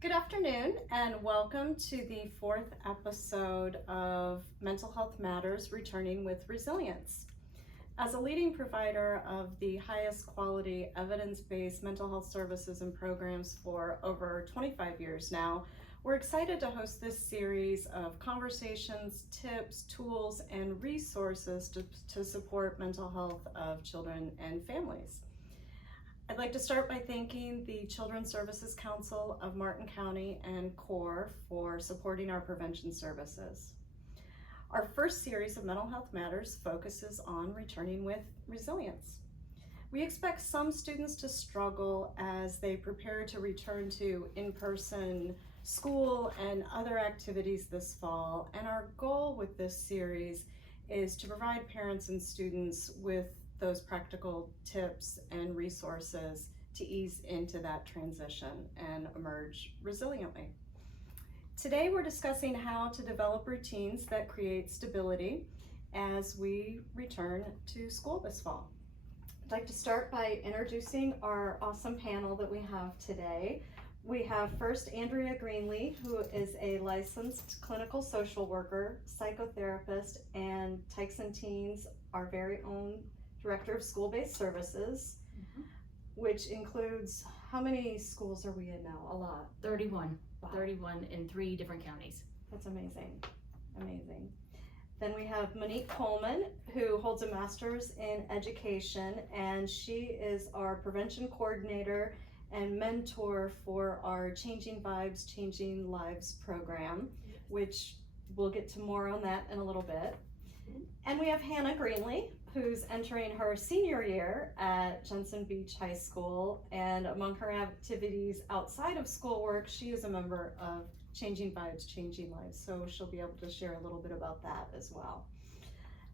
Good afternoon and welcome to the fourth episode of Mental Health Matters, Returning with Resilience. As a leading provider of the highest quality evidence-based mental health services and programs for over 25 years now, we're excited to host this series of conversations, tips, tools, and resources to support mental health of children and families. I'd like to start by thanking the Children's Services Council of Martin County and CORE for supporting our prevention services. Our first series of Mental Health Matters focuses on returning with resilience. We expect some students to struggle as they prepare to return to in-person school and other activities this fall, and our goal with this series is to provide parents and students with those practical tips and resources to ease into that transition and emerge resiliently. Today we're discussing how to develop routines that create stability as we return to school this fall. I'd like to start by introducing our awesome panel that we have today. We have first Andrea Greenlee, who is a licensed clinical social worker, psychotherapist, and Tykes&Teens, our very own Director of School-Based Services, which includes, how many schools are we in now? A lot. 31. Wow. 31 in 3 different counties. That's amazing. Amazing. Then we have Monique Coleman, who holds a master's in education, and she is our prevention coordinator and mentor for our Changing Vibes, Changing Lives program, which we'll get to more on that in a little bit. And we have Hannah Greenlee, who's entering her senior year at Jensen Beach High School, and among her activities outside of schoolwork, she is a member of Changing Vibes, Changing Lives, so she'll be able to share a little bit about that as well.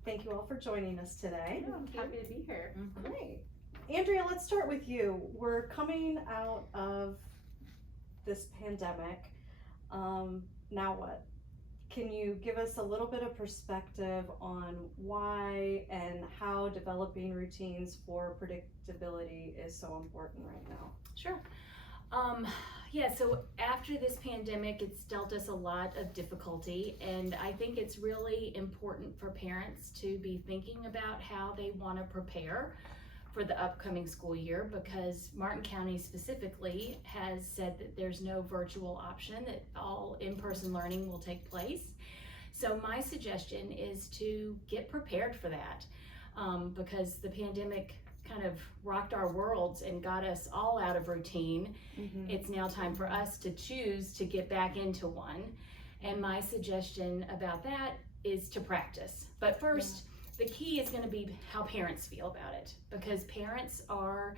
Thank you all for joining us today. Yeah, I'm happy to be here. Great. Andrea, let's start with you. We're coming out of this pandemic. Now what? Can you give us a little bit of perspective on why and how developing routines for predictability is so important right now? Sure. So after this pandemic, it's dealt us a lot of difficulty, and I think it's really important for parents to be thinking about how they want to prepare for the upcoming school year, because Martin County specifically has said that there's no virtual option, that all in-person learning will take place. So my suggestion is to get prepared for that, because the pandemic kind of rocked our worlds and got us all out of routine. It's now time for us to choose to get back into one. And my suggestion about that is to practice. But first, the key is going to be how parents feel about it, because parents are,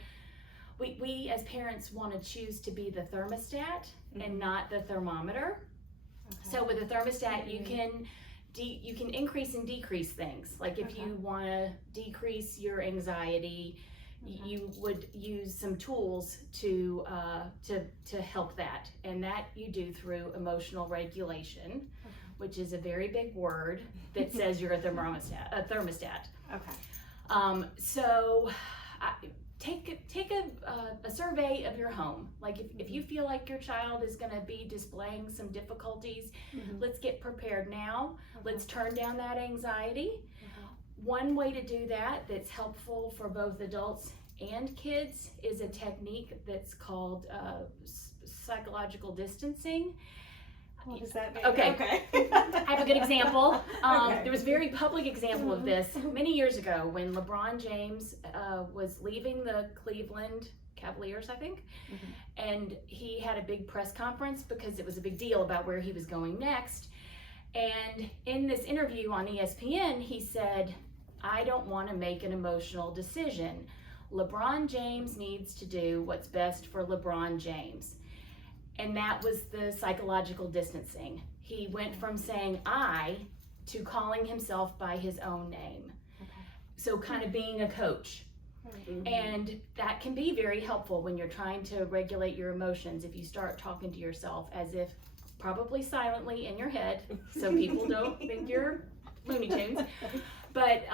we as parents want to choose to be the thermostat and not the thermometer. So with a thermostat, you can increase and decrease things. Like if you want to decrease your anxiety, you would use some tools to help that, and that you do through emotional regulation, which is a very big word that says you're a thermostat. Okay. So take a survey of your home. Like if you feel like your child is going to be displaying some difficulties, let's get prepared now. Let's turn down that anxiety. One way to do that that's helpful for both adults and kids is a technique that's called psychological distancing. What does that mean? Okay. I have a good example. There was a very public example of this many years ago when LeBron James was leaving the Cleveland Cavaliers, I think, and he had a big press conference because it was a big deal about where he was going next. And in this interview on ESPN, he said, "I don't want to make an emotional decision. LeBron James needs to do what's best for LeBron James." And that was the psychological distancing. He went from saying "I" to calling himself by his own name. So kind of being a coach. And that can be very helpful when you're trying to regulate your emotions. If you start talking to yourself as if, probably silently in your head, so people don't think you're Looney Tunes. But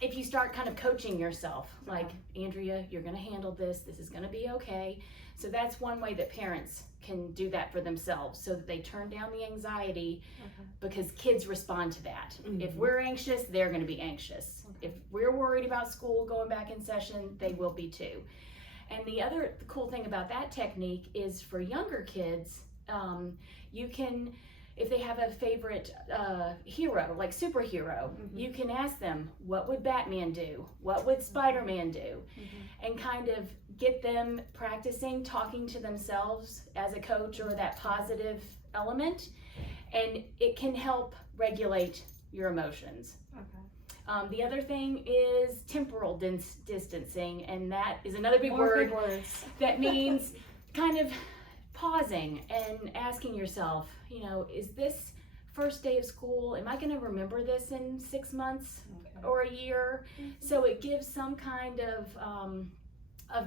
if you start kind of coaching yourself, like, Andrea, you're gonna handle this, this is gonna be okay. So that's one way that parents can do that for themselves, so that they turn down the anxiety, because kids respond to that. If we're anxious, they're going to be anxious. If we're worried about school going back in session, they will be too. And the other cool thing about that technique is for younger kids, you can, if they have a favorite hero, like superhero, you can ask them, what would Batman do? What would Spider-Man do? And kind of get them practicing talking to themselves as a coach, or that positive element. And it can help regulate your emotions. The other thing is temporal distancing, and that is another big word that means kind of pausing and asking yourself, you know, is this first day of school, am I going to remember this in 6 months or a year? So it gives some kind of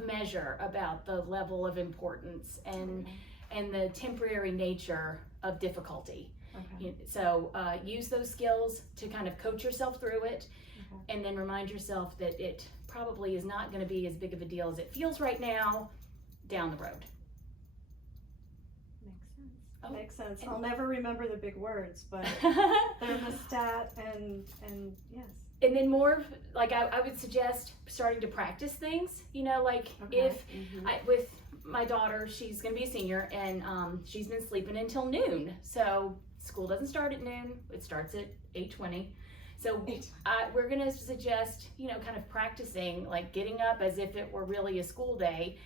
measure about the level of importance and the temporary nature of difficulty. So use those skills to kind of coach yourself through it, and then remind yourself that it probably is not going to be as big of a deal as it feels right now down the road. Makes sense. I'll never remember the big words, but thermostat and yes. And then more, like I would suggest starting to practice things, you know, like if with my daughter, she's going to be a senior, and she's been sleeping until noon. So school doesn't start at noon, it starts at 8:20. So we're going to suggest, you know, kind of practicing, like getting up as if it were really a school day,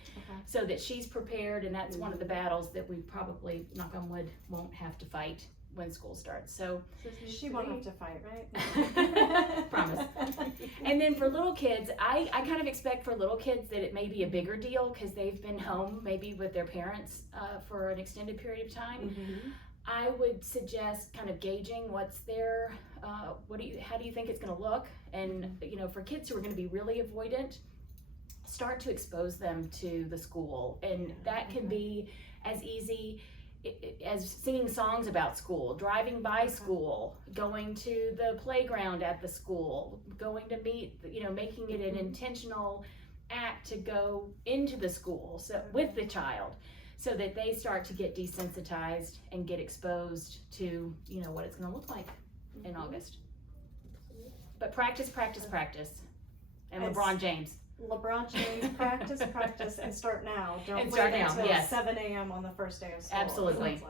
so that she's prepared. And that's one of the battles that we probably, knock on wood, won't have to fight when school starts. So she won't have to fight, right? Promise. And then for little kids, I kind of expect for little kids that it may be a bigger deal, because they've been home maybe with their parents for an extended period of time. I would suggest kind of gauging what's their, how do you think it's going to look? And, you know, for kids who are going to be really avoidant, start to expose them to the school. And that can be as easy as singing songs about school, driving by school, going to the playground at the school, going to meet, you know, making it an intentional act to go into the school with the child, so that they start to get desensitized and get exposed to, you know, what it's going to look like in August. But practice, and LeBron James, practice, and start now. Don't wait until 7 a.m. on the first day of school. Absolutely.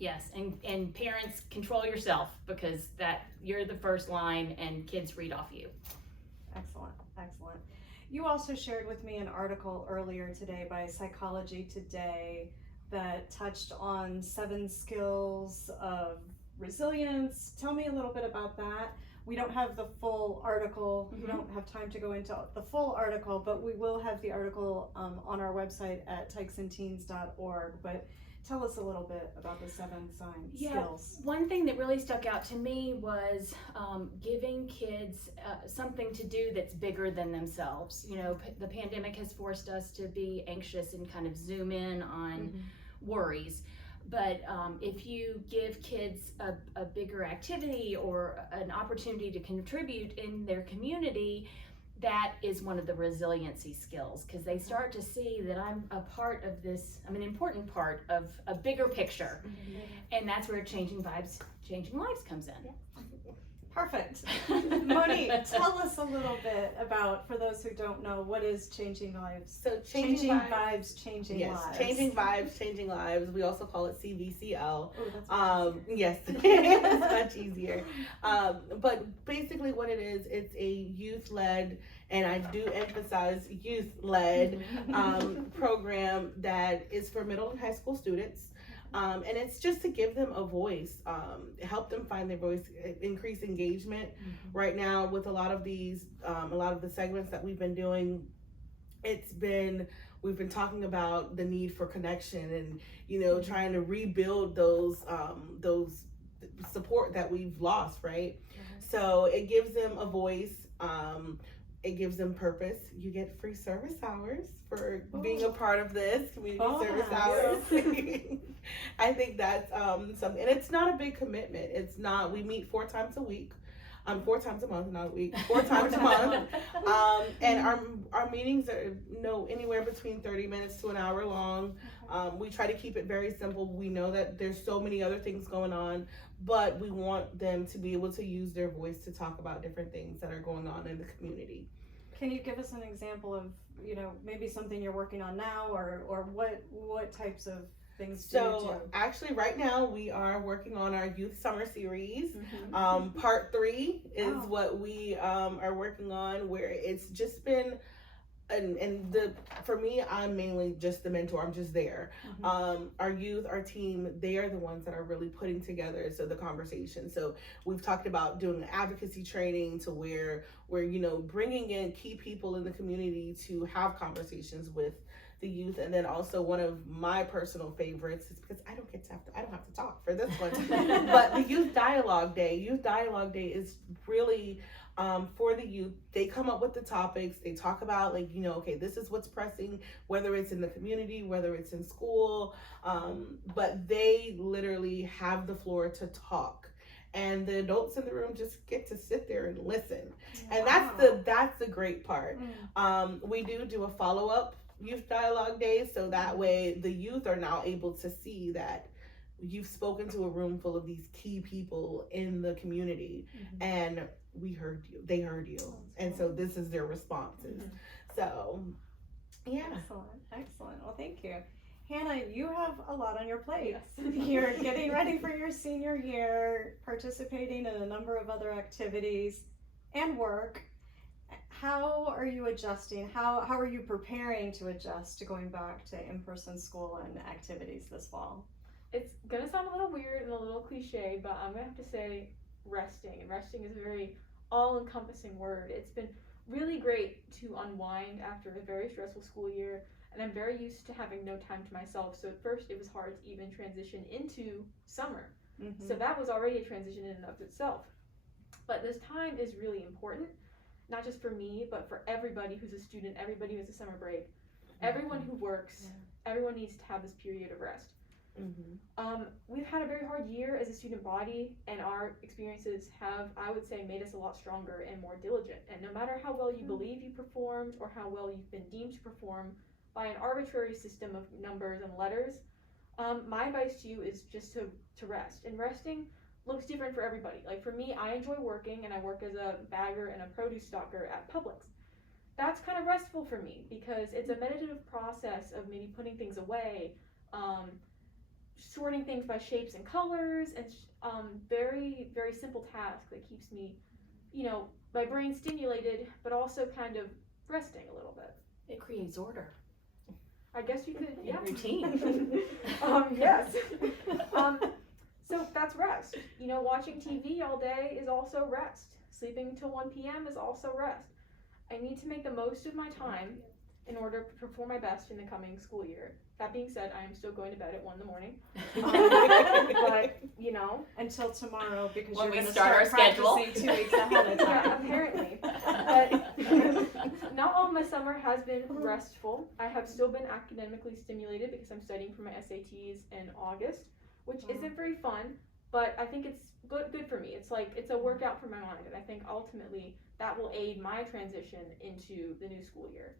Yes, and parents, control yourself, because that you're the first line, and kids read off you. Excellent. You also shared with me an article earlier today by Psychology Today that touched on 7 skills of resilience. Tell me a little bit about that. We don't have the full article. We don't have time to go into the full article, but we will have the article on our website at Tykes&Teens.org. But tell us a little bit about the 7 skills. One thing that really stuck out to me was giving kids something to do that's bigger than themselves. You know, the pandemic has forced us to be anxious and kind of zoom in on worries. But if you give kids a bigger activity or an opportunity to contribute in their community, that is one of the resiliency skills, because they start to see that I'm a part of this, I'm an important part of a bigger picture. And that's where changing lives comes in. Perfect. Monique, tell us a little bit about, for those who don't know, what is Changing Lives? So Changing Vibes, Changing Lives. Changing Vibes, Changing Lives. We also call it CVCL. Oh, that's yes, it's much easier. But basically what it is, it's a youth-led, and I do emphasize youth-led program that is for middle and high school students. And it's just to give them a voice, help them find their voice, increase engagement. Right now, with a lot of these, a lot of the segments that we've been doing, we've been talking about the need for connection, and, you know, trying to rebuild those support that we've lost, right? So it gives them a voice. It gives them purpose. You get free service hours for being a part of this community service hours. I think that's something, and it's not a big commitment. It's not. We meet 4 times a week. 4 times a month, not a week, 4 times a month. And our meetings are anywhere between 30 minutes to an hour long. We try to keep it very simple. We know that there's so many other things going on, but we want them to be able to use their voice to talk about different things that are going on in the community. Can you give us an example of, maybe something you're working on now, or what types of things do you do? Actually, right now we are working on our youth summer series. Part 3 is what we are working on, where it's just been for me, I'm mainly just the mentor. I'm just there. Our youth, our team, they are the ones that are really putting together the conversation. So we've talked about doing advocacy training to where we're bringing in key people in the community to have conversations with the youth. And then also one of my personal favorites is, because I don't have to talk for this one, but the Youth Dialogue Day. Youth Dialogue Day is really for the youth. They come up with the topics, they talk about okay, this is what's pressing, whether it's in the community, whether it's in school, but they literally have the floor to talk, and the adults in the room just get to sit there and listen. And that's the great part. We do a follow-up Youth Dialogue Day, so that way the youth are now able to see that you've spoken to a room full of these key people in the community, and we heard you, they heard you, and so this is their responses. So yeah. Excellent. Well, thank you. Hannah, you have a lot on your plate. You're getting ready for your senior year, participating in a number of other activities and work. How are you adjusting? How are you preparing to adjust to going back to in-person school and activities this fall? It's gonna sound a little weird and a little cliche, but I'm gonna have to say resting. And resting is a very all-encompassing word. It's been really great to unwind after a very stressful school year, and I'm very used to having no time to myself. So at first it was hard to even transition into summer. So that was already a transition in and of itself. But this time is really important, not just for me, but for everybody who's a student, everybody who has a summer break, everyone who works, everyone needs to have this period of rest. We've had a very hard year as a student body, and our experiences have, I would say, made us a lot stronger and more diligent. And no matter how well you believe you performed or how well you've been deemed to perform by an arbitrary system of numbers and letters, my advice to you is just to rest. And resting looks different for everybody. Like for me, I enjoy working, and I work as a bagger and a produce stalker at Publix. That's kind of restful for me because it's a meditative process of maybe putting things away, sorting things by shapes and colors, and very, very simple task that keeps me, my brain stimulated, but also kind of resting a little bit. It creates order. I guess you could, yeah. Routine. Yes. So that's rest. Watching TV all day is also rest. Sleeping until 1 p.m. is also rest. I need to make the most of my time in order to perform my best in the coming school year. That being said, I am still going to bed at 1 in the morning. But, until tomorrow, because when you're going to start our schedule practicing 2 weeks ahead of time. Yeah, apparently. But not all of my summer has been restful. I have still been academically stimulated because I'm studying for my SATs in August, which isn't very fun, but I think it's good for me. It's a workout for my mind, and I think ultimately that will aid my transition into the new school year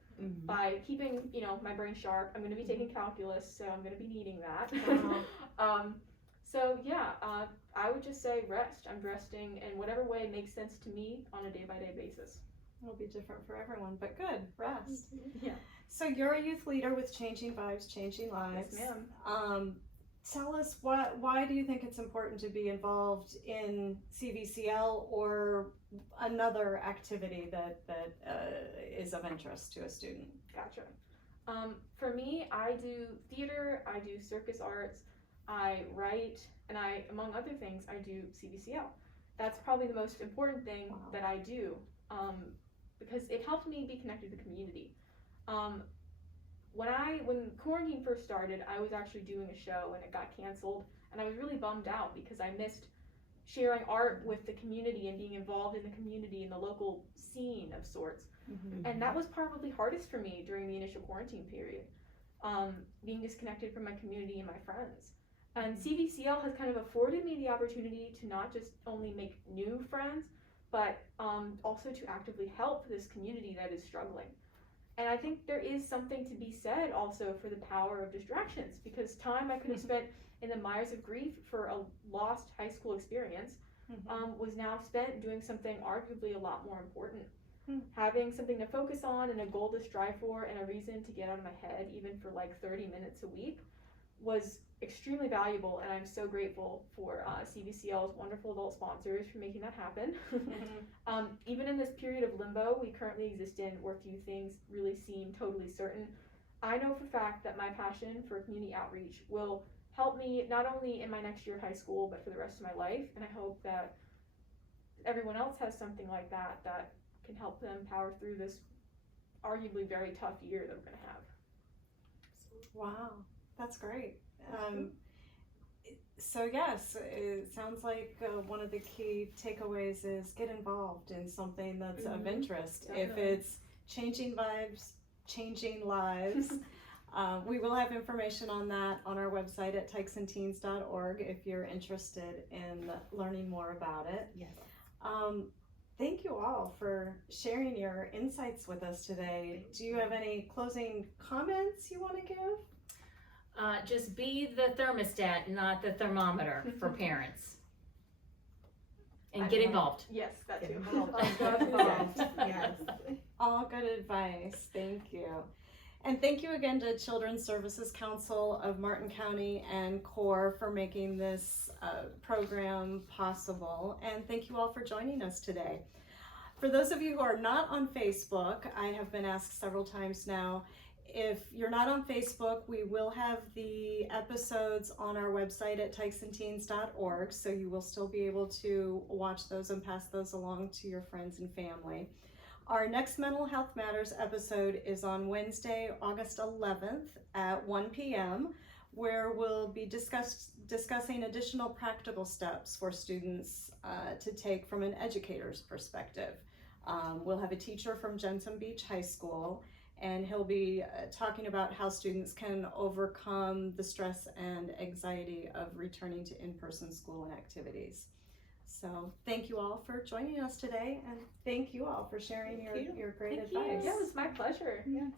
by keeping my brain sharp. I'm going to be taking calculus, so I'm going to be needing that. So yeah, I would just say rest. I'm resting in whatever way makes sense to me on a day-by-day basis. It'll be different for everyone, but good, rest. Yeah. So you're a youth leader with Changing Vibes, Changing Lives. Yes, ma'am. Tell us why do you think it's important to be involved in CVCL or another activity that is of interest to a student? Gotcha. For me, I do theater, I do circus arts, I write, and among other things, I do CVCL. That's probably the most important thing that I do, because it helped me be connected to the community. When quarantine first started, I was actually doing a show and it got canceled, and I was really bummed out because I missed sharing art with the community and being involved in the community and the local scene of sorts. And that was probably hardest for me during the initial quarantine period, being disconnected from my community and my friends. And CVCL has kind of afforded me the opportunity to not just only make new friends, but also to actively help this community that is struggling. And I think there is something to be said also for the power of distractions, because time I could have spent in the mires of grief for a lost high school experience was now spent doing something arguably a lot more important. Having something to focus on and a goal to strive for and a reason to get out of my head, even for like 30 minutes a week, was extremely valuable, and I'm so grateful for CVCL's wonderful adult sponsors for making that happen. Even in this period of limbo we currently exist in, where few things really seem totally certain, I know for a fact that my passion for community outreach will help me not only in my next year of high school, but for the rest of my life, and I hope that everyone else has something like that that can help them power through this arguably very tough year that we're going to have. Wow, that's great. So yes, it sounds like one of the key takeaways is get involved in something that's of interest. Definitely. If it's changing vibes, changing lives, we will have information on that on our website at Tykes&Teens.org if you're interested in learning more about it. Yes. Thank you all for sharing your insights with us today. Do you have any closing comments you want to give? Just be the thermostat, not the thermometer for parents. And get involved. Yes, that Get too. involved. Get involved. Yes. All good advice. Thank you. And thank you again to Children's Services Council of Martin County and CORE for making this program possible. And thank you all for joining us today. For those of you who are not on Facebook, I have been asked several times now, if you're not on Facebook, we will have the episodes on our website at Tykes&Teens.org, so you will still be able to watch those and pass those along to your friends and family. Our next Mental Health Matters episode is on Wednesday, August 11th at 1 p.m., where we'll be discussing additional practical steps for students to take from an educator's perspective. We'll have a teacher from Jensen Beach High School, and he'll be talking about how students can overcome the stress and anxiety of returning to in-person school and activities. So thank you all for joining us today, and thank you all for sharing your great advice. Yeah, it was my pleasure. Yes.